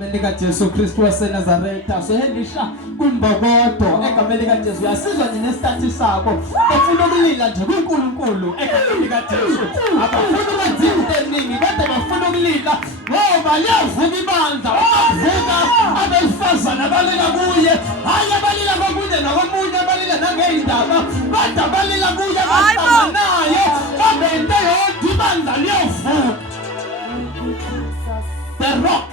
Melika Jesu Kristu waseNazaretha sohendisha kumbokodo egameni kaJesu yasizwa nje nesithathu sakho ufuna ukulila nje kuNkulunkulu egameni kaJesu abafuna ukwenza into eningi kodwa bafuna ukulila ngoba liyavuka ibandla bavuka abesifazana abalila kuye hayi abalila kokunye nakomunye abalila nangeindaba kodwa abalila kuye abasana naye babende yodwa ibandla liyavuka. The rock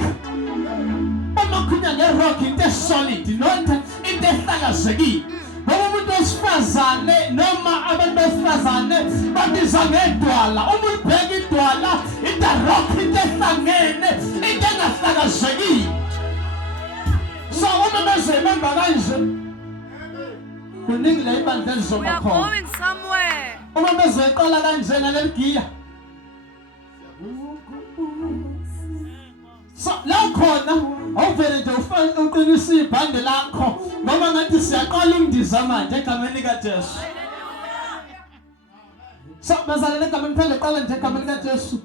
kunya ngerock into solid not into ehlakazekile ngoba umuntu osifazane noma abantu besifazane babiza ngedwala uma ubheka idwala into rock into ehlangene into engahlakazekile so uma bezememba kanje kuningi la ibandla elizoma khona uma bezeqala kanjena leligiya so la khona awuvele nje uqinisa ibhande lakho ngoba ngathi siyaqala undiza manje egameni kaJesu. So bazalwane egameni phela qala nje egameni kaJesu.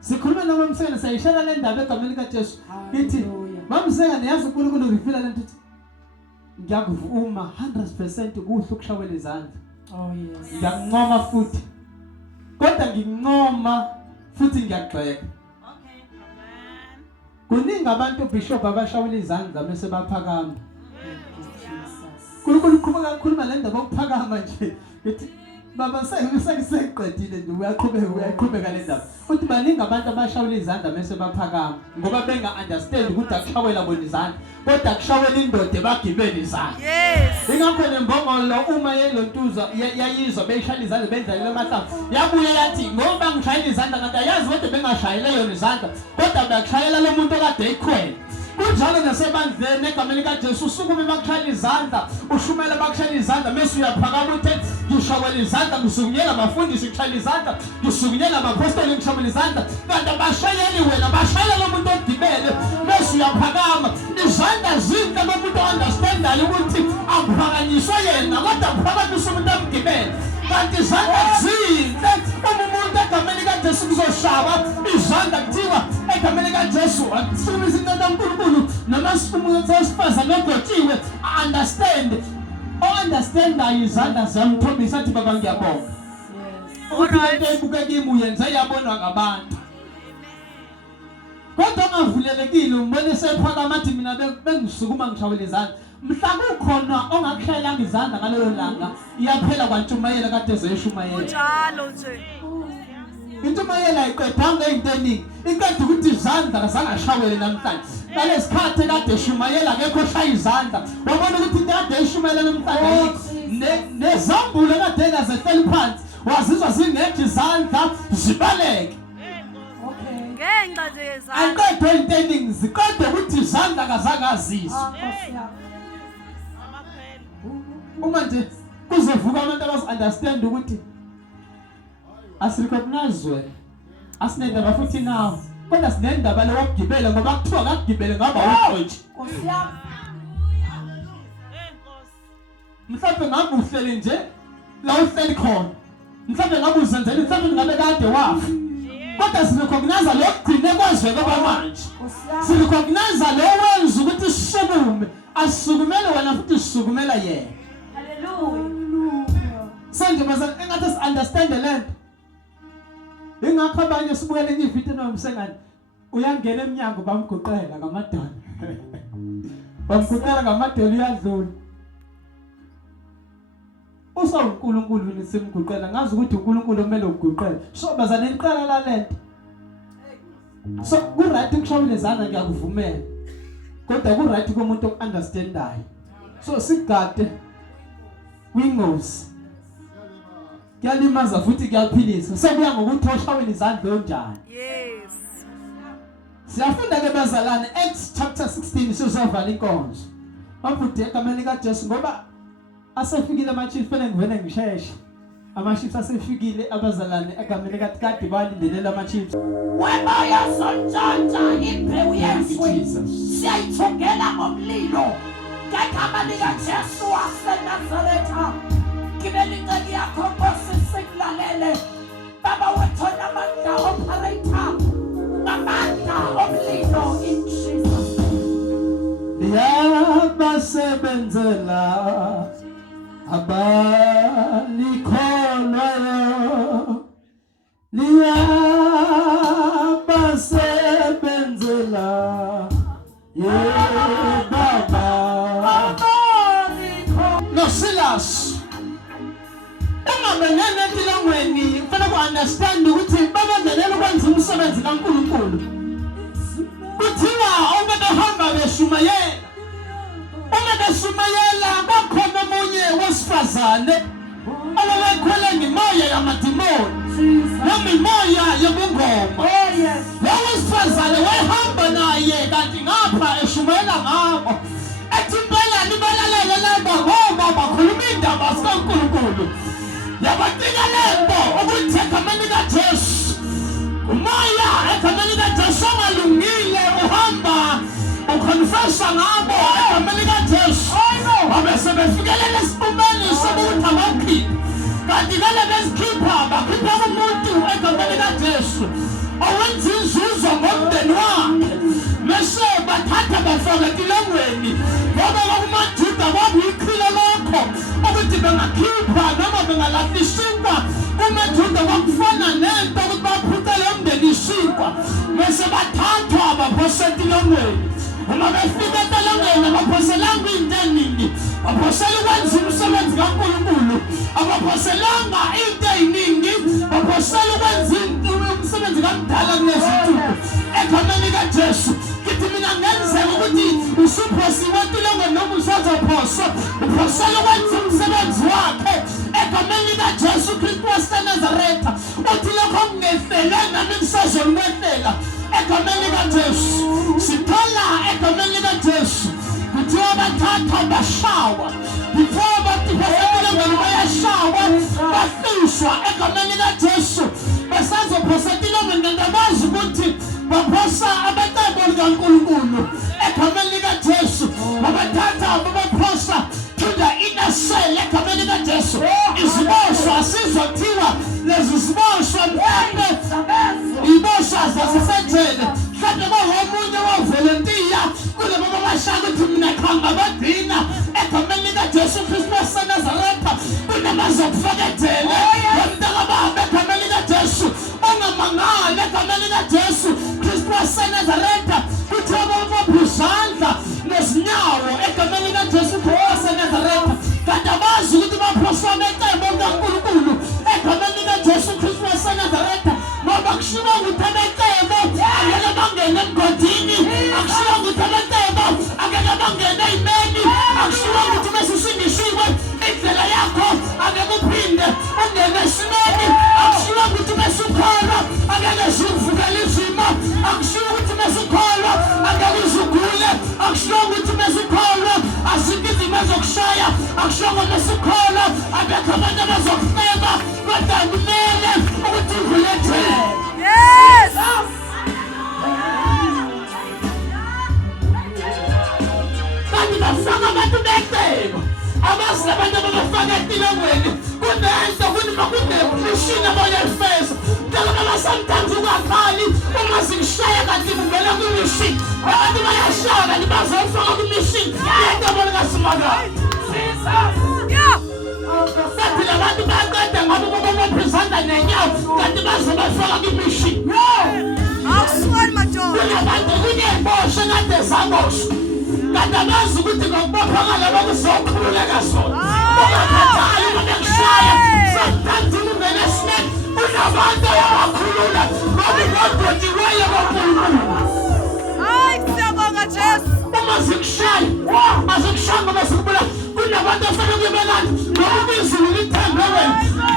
Sikhuluma noma Msengane sayishela le ndaba egameni kaJesu. Ithi mamsengane yazi uNkulunkulu reveal lento ithi ngiyakuvuma 100% kuhle ukushawela izandla. Oh yes. Ngiyancoma futhi. Kodwa ngincoma futhi ngiyagxeka. Kuningi abantu bishop abashawula izandla bese baphakama. Kukhulu ukukhuluma le ndaba okuphakama nje. Ethi baba seqedile nje uyaqhubeka le ndaba. Uthi baningi abantu abashawula izandla bese baphakama ngoba benga understand ukuthi akushawela bona izandla kodwa akushawela indoda ebagibela izandla. Yes. Ingakho nembongolo uma yelontuza yayizwa beyishaya izandla bendlela lamahlamvu. Yabuye yathi ngoba ngishayela izandla kanti ayazi ukuthi bengashayela yona izandla kodwa bakushayela lo muntu okade ekhwela. Kunjalo nasebandleni egameni kaJesu usukume bakushayela izandla ushumela bakushayela izandla mase uyaphakama uthi ngishawela izandla ngisukunyela abafundisi ngishayela izandla ngisukunyela abapostoli ngishawela izandla kanti abashayeli wena bashayela lo muntu ogibele mase uyaphakama izandla zinhle lomuntu understandayo ukuthi akuphakanyiswa yena kodwa akuphakanyiswa umuntu omgibele kanti izandla zinhle umuntu egameni kaJesu kuzoshaba izandla kuthiwa egameni kaJesu asifuna izinto kaNkulunkulu noma sifuna sesifazana ogotshiwe understand izandla ziyamthombisa athi baba ngiyabonga. Alright ebuka kimi uyenza yabonwa ngabantu kodwa ungavulelekile umbone sephakama athi mina bengisukuma ngishawela izandla mhlawumbe ukhona ongakushayelanga izandla ngalelo langa iyaphela kwantshumayela kade zeyishumayela njalo nje intshumayela ayiqedanga into eningi iqeda ukuthi izandla kazangashawele namhlanje nalesikhathi kade eshumayela akekho shaya izandla wabona ukuthi kade eshumayela namhlanje nezambulo kade ngazehleli phansi wazizwa zingekho izandla zibaleke ngenxa nje yezandla ayiqedwe into eningi ziqede ukuthi izandla kazangazizwa uma nje kuzovuka abantu abazi-understand ukuthi asirecognize asinendaba futhi nawo kodwa sinendaba lokugibela ngoba kuthiwa kakugibele ngaba uqotshi mhlawumbe ngabe uhleli nje la uhleli khona mhlawumbe ngabe uzenzela mhlawumbe ngabe kade wafa kodwa sirecognize lokugcine kwazweke kwamanje sirecognize lo wenza ukuthi sisukume asisukumele wena futhi sisukumela yena. Sanje bazana engathi understand the land. Ingakho abanye sibuyele ividiyo nomsengane uyangena eminyango bamgoqela ngamadolo. Bamgoqela ngamadolo uyadlula. UNkulunkulu nisimgoqela ngazi ukuthi uNkulunkulu kumele ugoqele. So bazana iqala la land. So ku right ukushawula izandla ngiyakuvumela. Kodwa ku right komuntu okunderstandayo. So sigade wingos kuyalimaza futhi kuyaphilisa sekuya ngokuthi oshawela izandla onjani. Yes. Siyafunda ke bazalwane Acts chapter 16 sizovala inkonzo. Bafuthe egameni kaJesu ngoba asefikile ama-chiefs fene ngivene ngisheshe. Ama-chiefs asefikile abazalwane egameni kaTikade balindelela ama-chiefs. Wema yasontshantsha imbewu yezwe siyayithungela ngomlilo. Ngegama likaJesu waseNazaretha ngibele inceki yakho Nkosi sikulalele Baba wethu namandla operator ngamandla omlilo in Jesus basebenzela abalikholwayo liyabasebenzela baba no Silas ungamenene etilangweni ufuna ku understand ukuthi babengelela ukwenza umsebenzi kaNkulunkulu kuthiwa uma behamba beshumayela bakhona omunye wesifazane owayekhwele ngimoya yamadimoni noma imoya yobungoma lowo wesifazane wayehamba naye kanti ngapha eshumayela ngabo ethi impela nibalalele laba ngoba bakhuluma indaba zikaNkulunkulu yabatika lento ukuthi egameni kaJesu umoya egameni kaJesu ongalungile uhamba ukonfessa ngabo egameni kaJesu abesebefikelela esiqumeni sokuthi abaphile kanti ngale bezikhipha bakhipha umuntu egameni kaJesu owenza inzuzo ngomndeni wakhe mase bathatha bafaka etilangweni ngoba kumaJuda kwakuyiqhilo lokho ukuthi bengakhipha noma bengalahla isinkwa kumaJuda kwakufana nento ukuthi baphutele umndeni isinkwa mase bathathwa baphosela etilangweni uma befika etilangweni abaphoselanga into eningi baphosela ukwenza umsebenzi kaNkulunkulu abaphoselanga into eningi baphosela ukwenza umsebenzi kamdala kunezinsuku egameni kaJesu kithi mina ngenzeka ukuthi usuphosiwe etilangweni noma usazophosa uphosela ukwenza umsebenzi wakhe egameni kaJesu Kristu waseNazaretha uthi lokho kungehlele nami ngisazolwehlela egameni kaJesu sithola egameni kaJesu kuthiwa bathatha bashawa before baphosela bayashawa bafishwa egameni kaJesu basazophosela etilangweni ngabazi ukuthi baphosa abantwana bakaNkulunkulu egameni kaJesu babathatha babaphosa to the inner cell egameni kaJesu iziboshwa asizothiwa lezi ziboshwa mhlawumbe iboshwa zasesejele mhlawumbe bawomunye wavolontiya kule baba bashaka ukuthi mina khanga badina egameni kaJesu Kristu waseNazaretha kunamazokufakethele wamntaka baba egameni kaJesu ungamangala egameni kaJesu Kristu waseNazaretha kuthiwa bababuzandla nezinyawo egameni kaJesu Kristu waseNazaretha kanti abazi ukuthi baphoswa becebo kaNkulunkulu egameni kaJesu Kristu waseNazaretha ngoba kushiwo ukuthi abecebo angeke bangene emgodini akushiwo ukuthi abecebo angeke bangene ey'meni akushiwo ukuthi mesisindisiwe indlela yakho angeke uphinde ungene esimeni akushiwo ukuthi mesukholwa angeke zivukele izimo akushiwo ukuthi mesukholwa angeke uzugule akushiwo ukuthi mesukholwa azikho izimo ezokushaya akushiwo ukuthi mesukholwa abekho abantu abazokufeba kodwa kumele ukuthi uvulethele kanti bafaka abantu becebo abazi abantu ababafaka etilangweni kunento kunima kunemishini abayayifeza njengoba sometimes ungakhali uma zikushaya kanti kuvela kwimishini abantu bayashaya kanti bazofaka kwimishini into abolekasimakayo kanti labantu baqeda ngabo babaphezanda nenyawo kanti bazobafaka kwimishini kunabantu kuney'mbosho kade zaboshwa kanti abazi ukuthi ngokubophakala bakuzokhululeka zona ungakhathali uma bekushaya sometimes ungene esinene kunabantu abakhulula ngoba ngodotshiweyo kaNkulunkulu siyabonga Jesu uma zikushaya azikushaya ngoba zikubulala kunabantu afana kuyebelana ngoba izulu lithembe wena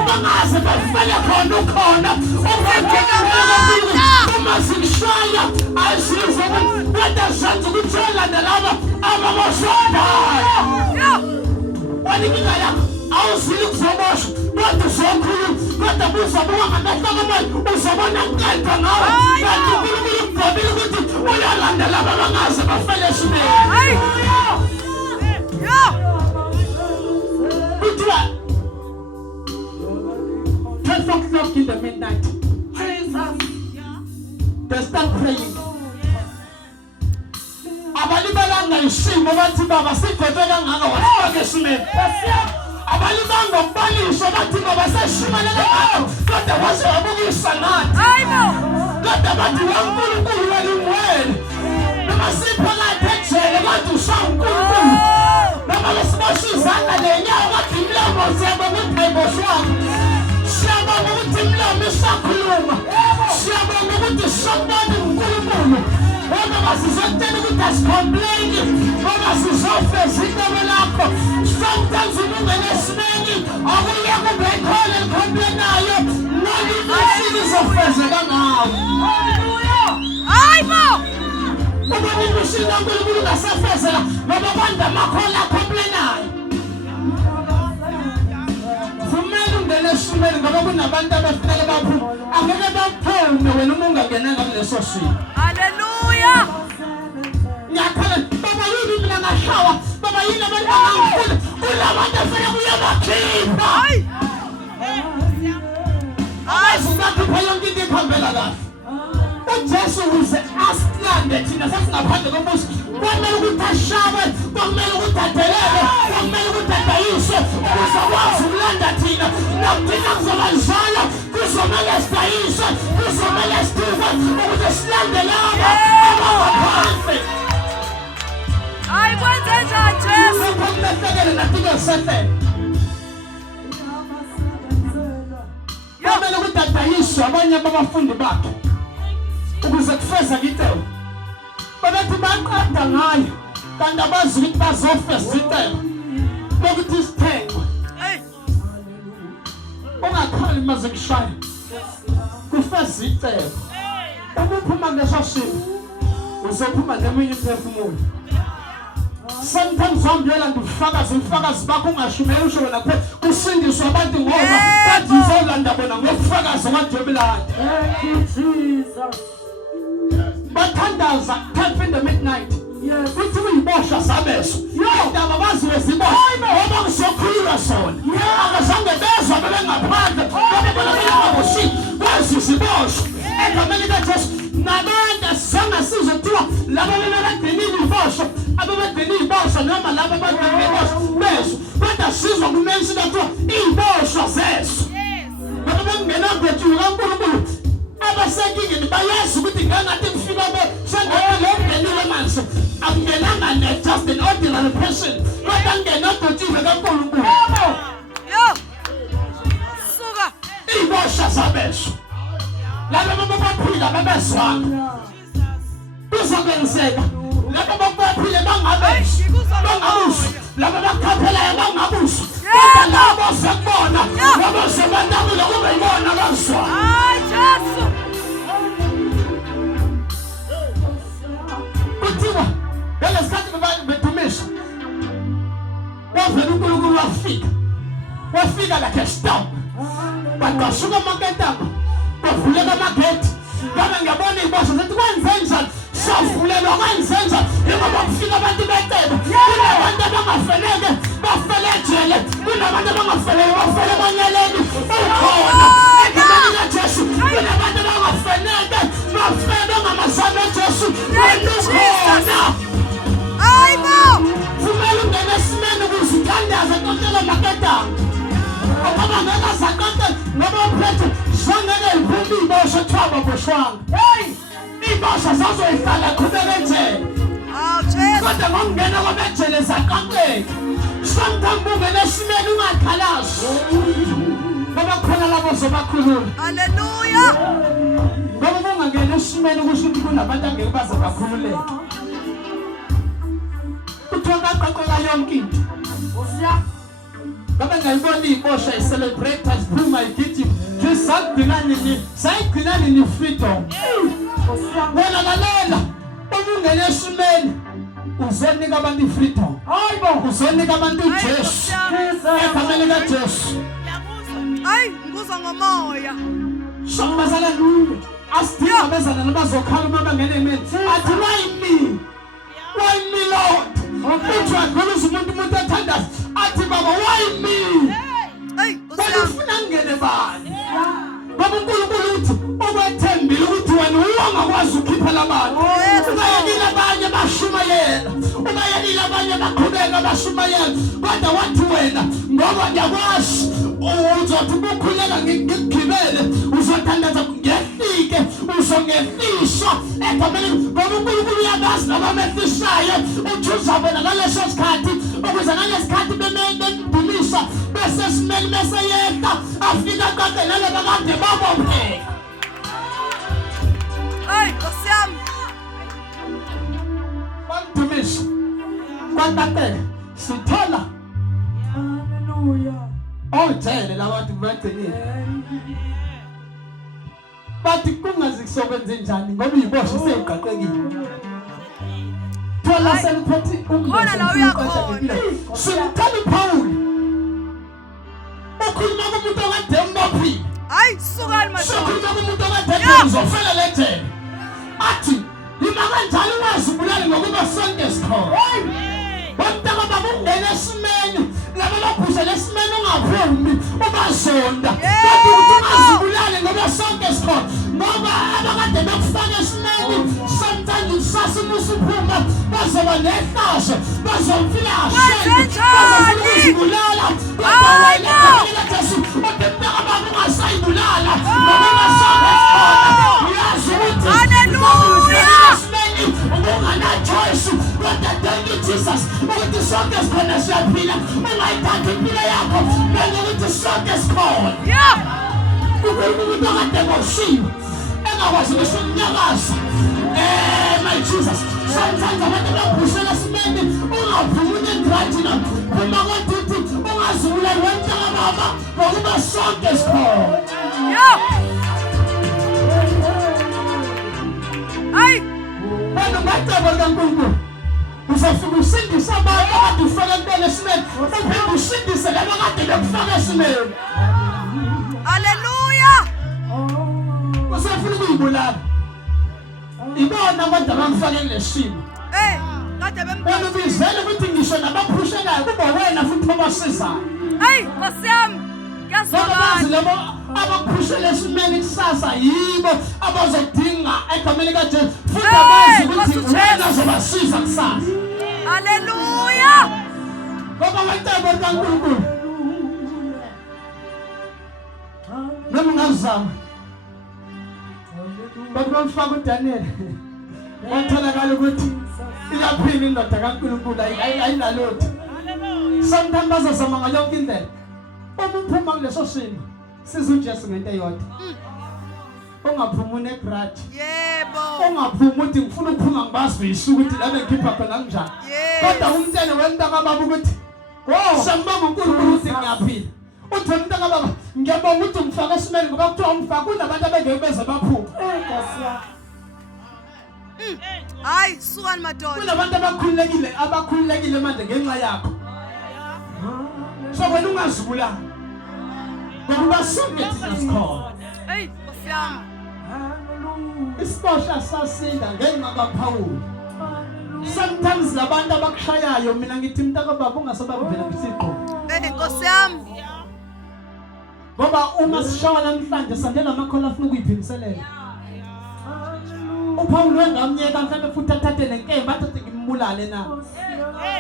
bangaze bafele khona ukhona uma zikushaya ayisize kodwa zenza ukuthi olanda laba ababoshwanayo waninkinga yakho awuzili kuzoboshwa kodwa uzokhuluma kodwa buzobuka ngamehlo kamanye uzobona nkemba ngawe kanti uNkulunkulu ukugobile ukuthi uyalanda laba bangaze bafele esimeni kuthiwa 12 o'clock in the midnight they start praying abalibalanga balibanga isimo bathi baba sigwethe kangaka wasifaka esimeni. Abalibanga ukubalisha bathi baba seshimelele ngalo kodwa waze wabukisa nathi. Kodwa bathi uNkulunkulu walimwele. Noma siphakathi ejele kodwa usankulunkulu. Noma lesibosha izandla nenyawo kodwa imlomo siyabonga ukuthi ayiboshwanga. Siyabonga ukuthi imlomo isakhuluma. Siyabonga ukuthi sokubona uNkulunkulu. Wona basizotshela ukuthi asicomplain. Wona sizofeza indaba lakho. Sometimes umungene esimeni akuye kube khona elikhomplenayo. Noma imishini izofezeka ngawo. Hayibo! Uma imishini kaNkulunkulu ngasafezeka ngoba kwanda amakhola akhomplenayo. Kumele ungene esimeni ngoba kunabantu abafanele baphume. Angeke baphume wena uma ungangenanga kuleso simo. Hallelujah! Ngiyakhala baba yini mina ngashawa baba yini abantu abangakhula kulabantu afike kuyabakhipha. Ayizubakhipha yonke into ikhambela kahle. uJesu uze asilande thina sasingaphandle komusa. Kwamele ukuthi ashawe, kwamele ukuthi adelele, kwamele ukuthi adayise ukuze akwazi ukulanda thina. Nakuthina kuzobazala, kuzomele sidayise, kuzomele sidukwe ukuze silande laba abangaphansi. Ayikwenze njani Jesu? Kumele nathina sisehlele. Kwamele ukuthi adayiswe abanye abafundi bakhe ukuze kufeza kitelo. Bathi baqada ngayo kanti abazi ukuthi bazofeza itelo. Bokuthi isithengwe. Ungakhali maze kushaya. Kufeza itelo. Ukuphuma ngeso simo uzophuma neminye imphefumulo. Sometimes wambiyela ndifakazi bakho ungashumela usho wena kuphela kusindiswa abantu ngoba bathi uzolanda bona ngokufakaza kwaJebulani. Thank you, Jesus. Bathandaza 10 in the midnight. Uthi uyibosha sabeso. Indaba baziwe zibosha. Ngoba kusokhululwa sona. Akazange bezwa bebengaphandle. Ngoba bengabosha. Kwazi sibosha. Egameni likaJesu nabantu sangasizwe kuthiwa laba bebegcinile ibosha. Ababegcinile ibosha noma laba abagcinile ibosha beso. Kodwa sizwa kumention kuthiwa ibosha zeso. Ngoba bengena kwethu kaNkulunkulu. Abasekingeni bayazi ukuthi ngangathi kufika sengathi lo ngenile manje akungenanga ne just an ordinary person kodwa ngena dojiwe kaNkulunkulu. Yo! Suka! Ibosha sabeso. Laba babaphila babezwanga. Kuzokwenzeka laba babaphile bangabeshi. Bangabusi. Laba bakhaphelayo bangabusi. Kodwa labo sekubona labo sebandabula kube yibona bazwa. Ay Jesu! Kuthiwa ngesikhathi bedumisha wavela uNkulunkulu wafika like a stamp. Baqashuka amaketama bavuleka amageti ngabe ngiyabona ibosha sethi kwenze njani savulelwa kwenze njani ngoba kufika abantu becebo kunabantu abangafanele bafele ejele kunabantu abangafanele bafele emanyeleni ukhona egameni likaJesu kunabantu abangafanele bafele ngamasame eJesu ukhona. Hayibo! Kumele ungene esimeni ukuzithandaza kontela maketama ngoba ngeke zakante ngoba uphethe zangeke iphumile ibosha thaba boshwanga. Ibosha zazoyihlala qhubeka ejele. Oh Jesu! Kodwa ngokungena kwabejele zakanteka. Sometimes ungena esimeni ungakhalazi. Ngoba khona labo zobakhulula. Hallelujah! Ngoba ungangena esimeni kusho ukuthi kunabantu angeke baze bakhululeke. Kuthiwa kaqaqeka yonke into. Ngoba ngayibona ibosha i-celebrators phuma igithi sayigcina nini freedom. Wena lalela uma ungena esimeni uzonika abantu i-freedom. Hayibo uzonika abantu uJesu. Egameni likaJesu. Ay, ngikuzwa ngomoya. Shambazala lulu. Asidinga bezana nabazokhala uma bangena emini. Athi why me Lord? Uthi ngoluza umuntu athandaza. Athi baba why me? Hey, Ufuna ngene bani? Baba uNkulunkulu uthi okwethembile ukuthi wena ungakwazi ukukhipha labantu. Ubayekile abanye bashumayela. baqhubeka bashumayela kodwa wathi wena ngoba ngiyakwazi uzothi ukukhuleka ngikugibele uzothandaza ngehlike uzongehliswa egameni ngoba uNkulunkulu uyabazi nabamehlisayo uthi uzabona ngaleso sikhathi ukuze ngalesikhathi bemdumisa bese simele bese yedwa afika kade nalaba kade babopheka. Hey, Nkosi yami. Bamdumisa kwatatele sithola Hallelujah. ojele labantu bagcinile bathi kungazikusokwenza njani ngoba uyiboshe seyiqaqekile thola seliphethi Khona la uyakhona. simthanda uPaul ukhuluma kumuntu okade embophile Hayi, sukani madoda. ukhuluma kumuntu okade uzofela lejele athi yima kanjalo ungazibulali ngokuba sonke sikhona wamntaka babungena esimeni laba baphuzela esimeni ungaphumi ubazonda kodwa ukuthi ungazibulali ngoba sonke sikhona ngoba abakade bekufaka esimeni sometimes usasa umusuphuma bazoba nehlazo bazomfila bazozibulala kodwa wena Jesu umntaka baba ungasayibulala ngoba sonke sikhona uyazi ukuthi Hallelujah. ungana choice kodwa thank you Jesus ukuthi sonke sikhona siyaphila ungayithatha impilo yakho ngokuthi sonke sikhona Yeah. umuntu okade ngoshiwe engakwazi ukunyakaza my Jesus sometimes abantu baphusela simeni ungaphumuni egrajina uma kodwa ungazibulali wentaka baba ngokuba sonke sikhona. Yeah. Hey. Wena ngacaba kaNkulunkulu uzofika usindise abantu akade ufaka entweni esimeni uphinde usindise laba kade bekufaka esimeni. Hallelujah. Usafuna ukuyibulala ibona abantu abamfakele lesimo Hey, kade wena bembona. ubizele ukuthi ngisho nabaphushelayo kuba wena futhi obasizayo Hey, Nkosi yami. ngoba bazi Ngiyazwakala. labo abakuphushela esimeni kusasa yibo abazodinga egameni kaJesu futhi abazi ukuthi wena uzobasiza kusasa Hallelujah. ngoba wentaba kaNkulunkulu noma ngazama bathi bamfaka uDaniel watholakala ukuthi iyaphila indoda kaNkulunkulu ayinalutho sometimes bazazama ngayo yonke indlela uma uphuma kuleso simo siza uJesu ngento eyodwa ungaphuma unegrudge Yebo. ungaphuma uthi ngifuna ukuphuma ngibazise ukuthi labe ngikhipha khona kanjani Yes. kodwa umntene wentaka baba ukuthi wow sambonga uNkulunkulu ukuthi ngiyaphila uthi umntaka baba ngiyabonga ukuthi ngifaka esimeni ngoba kuthiwa umfaka kunabantu abengeke beze baphuma Hayi, sukani madoda. kunabantu abakhululekile manje ngenxa yakho so wena ungazibulali ngoba sonke thina sikhona. Hey, Nkosi yami. Isibosha sasinda ngenxa kaPaul sometimes labantu abakushayayo mina ngithi mntaka baba ungasabavela ngisiqo Hey, Nkosi yami. ngoba uma sishawa namhlanje sandela amakhola afuna ukuyiphiniselela uPaul wengamnyeka mhlawumbe futhi athathe lenkemba athathe kimbulale na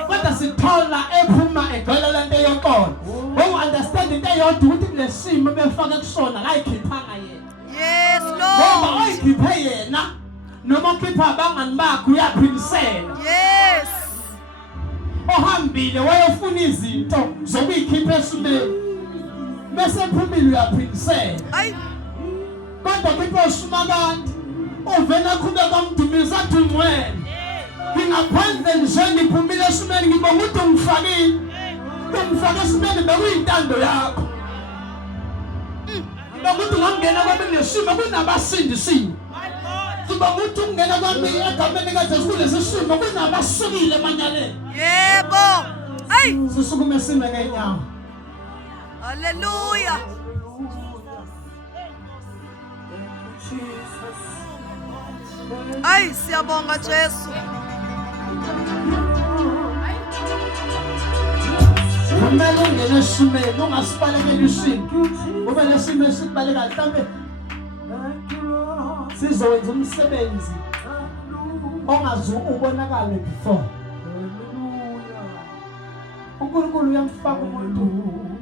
kodwa sithola ephuma egcwele lento yoqondo ungu-understand into eyodwa ukuthi kulesimo befake kusona kayikhiphanga yena Yes, ngoba Lord. oyikhiphe yena noma ukhipha abangani bakho uyaphinisela Yes. ohambile wayofuna izinto zokuyikhipha esimeni bese ephumile uyaphinisela Hayi. kodwa kupho usumakandi uvela qhubeka umdumisa athi ungcwele ngingaphandle nje ngiphumile esimeni ngibonga ukuthi ungifakile ungifake esimeni bekuyintando yakho ngibonga ukuthi ungangena kwami nesimo kunabasindisiwe ngibonga ukuthi ungena kwami egameni kaJesu kulesi simo kunabasukile emanyaleni Yebo. Hayi. sisukume sime ngenyawo. Hallelujah. Hayi, siyabonga Jesu. Kumele ungene esimeni ungasibalekeli isimo ngoba lesimo esikubaleka mhlambe sizowenza umsebenzi ongazi ubonakala before uNkulunkulu uyamfaka umuntu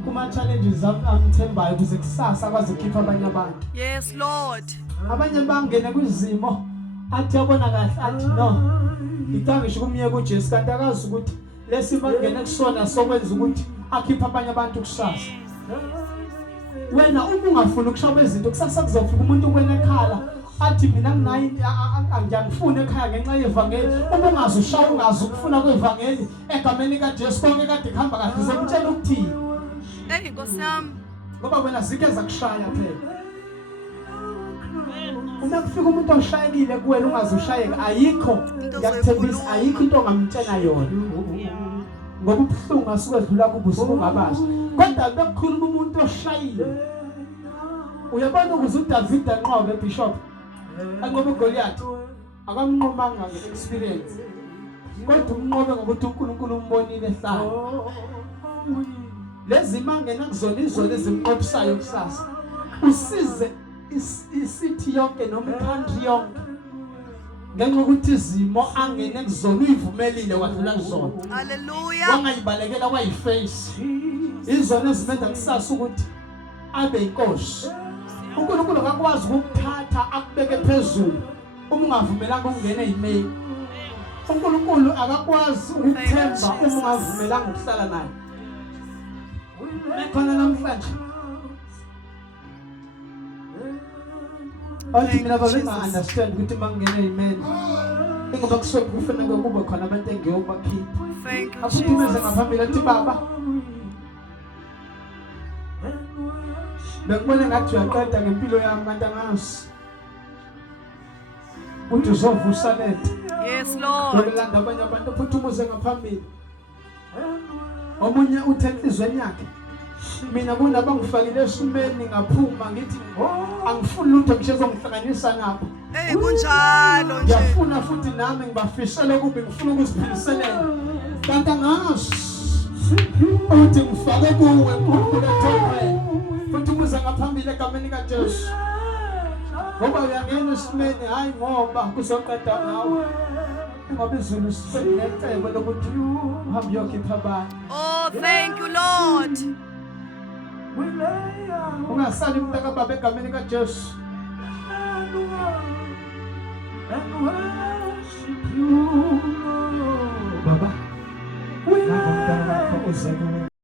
kuma challenges amthembayo ukuze kusasa akwazi ukukhipha abanye abantu. Yes, Lord. Abanye bangene kwizimo athi yabona kahle athi no. Ngicanga ngisho kumyeke uJesu kanti akazi ukuthi lesimo angene kusona sokwenza ukuthi akhipha abanye abantu kusasa. Wena uma ungafuni ukushaya izinto kusasa kuzofika umuntu kwena ekhala athi mina ngiyangifuna ekhaya ngenxa yevangeli. Uma ungazi ushaya ungazi ukufuna kwevangeli egameni kaJesu konke kade kuhamba kahle ngizokutshela ukuthini. Hey, Nkosi yami. Ngoba wena zike zakushaya phela. Uma kufika umuntu oshayekile kuwena ungazi ushayeka ayikho ngiyakuthembisa ayikho into ongamtshela yona. Ngoba ubuhlungu asuke edlula kubusuku ungabazi. Kodwa bekukhuluma umuntu oshayile. Uyabona ukuthi uDavid anqobe eBishop. Anqobe uGoliath. Akamnqomanga ngeexperience. Kodwa umnqobe ngokuthi uNkulunkulu umbonile ehlala. Lezi mangena kuzona izona ezimqophisayo kusasa. Usize isithi yonke noma country yonke. Ngenxa ukuthi izimo angene kuzona uyivumelile kwadlula kuzona. Hallelujah. Wangayibalekela kwayiface. Izona ezimenza kusasa ukuthi abe inkosi. uNkulunkulu akakwazi ukukuthatha akubeke phezulu uma ungavumelanga ukungena ezimeni. uNkulunkulu akakwazi ukukuthemba uma ungavumelanga ukuhlala naye. Mekhona namhlanje athi mina babenga-understand ukuthi mangena ezimeni ingoba kusuke kufanele kube khona abantu engiyobakhipha. Thank you, Afuthumeze Jesus. ngaphambili athi baba bekubona ngathi uyaqeda ngempilo yami kanti angazi uthi uzovusa lethe. Yes, Lord. Ngokulanda abanye abantu aphuthumuze ngaphambili. Omunye uthe enhlizweni yakhe mina kunaba ngifakile esimeni ngaphuma ngithi angifuni lutho ngishezongihlanganisa nabo. Hey, kunjalo nje. Ngiyafuna futhi nami ngibafisele kube ngifuna ukuziphiliselela kanti angazi uthi ngifake kuwe uNkulunkulu ethongweni futhi umuze ngaphambili egameni kaJesu. Ngoba uyangena esimeni hayi ngoba kuzoqeda ngawe. Ngoba izulu sisenecebo lokuthi uhambe uyokhipha abantu. Oh, thank you, Lord. Ungasali umntaka baba egameni kaJesu. Baba, ngomntana wakho uze kuwe.